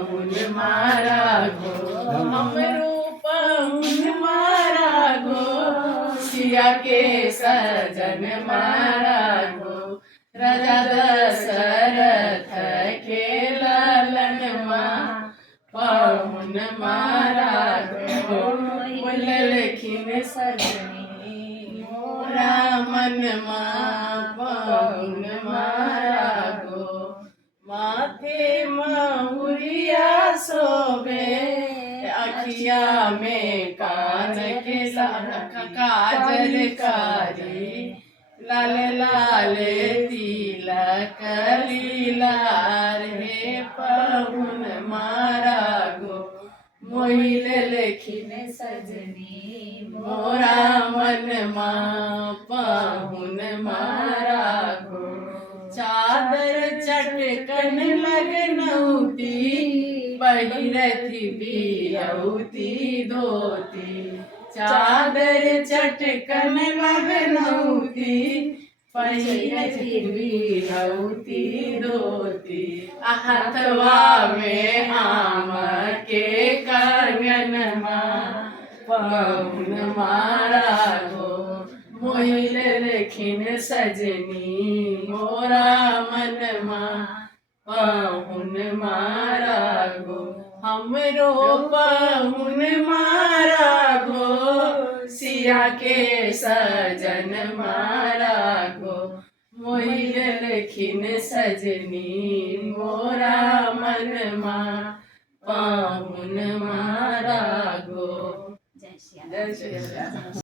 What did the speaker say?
पाहुन मारा गो हमरो पाहुन मारा गो सिया के सजन मारा गो राजा दशरथ के लालनमा पाहुन मारा गो बोललखिन सजनी मोरा मनमा पाहुन मारा गो माथे महुरिया सोबे अखिया में कान के काजल कारी लाल लाल तिलक लीलार हे पाहुन मारा गो मोहिल लेखिन सजनी मोरा मनमा पाहुन मारा गो चादर चटकन लगनौती पहिरथी बियौती धोती चादर चटकन लगनौती पहिरथी बियौती धोती हाथवा में आम के कंगनमा पाहुन मारा गो मोहिल लेखिन सजनी मोरा मनमा पाहुन मारा गो हमरो पाहुन मारा गो सिया के सजन मारा गो मोहिल लेखिन सजनी मोरा मनमा पाहुन मारा गो। जय श्री राम।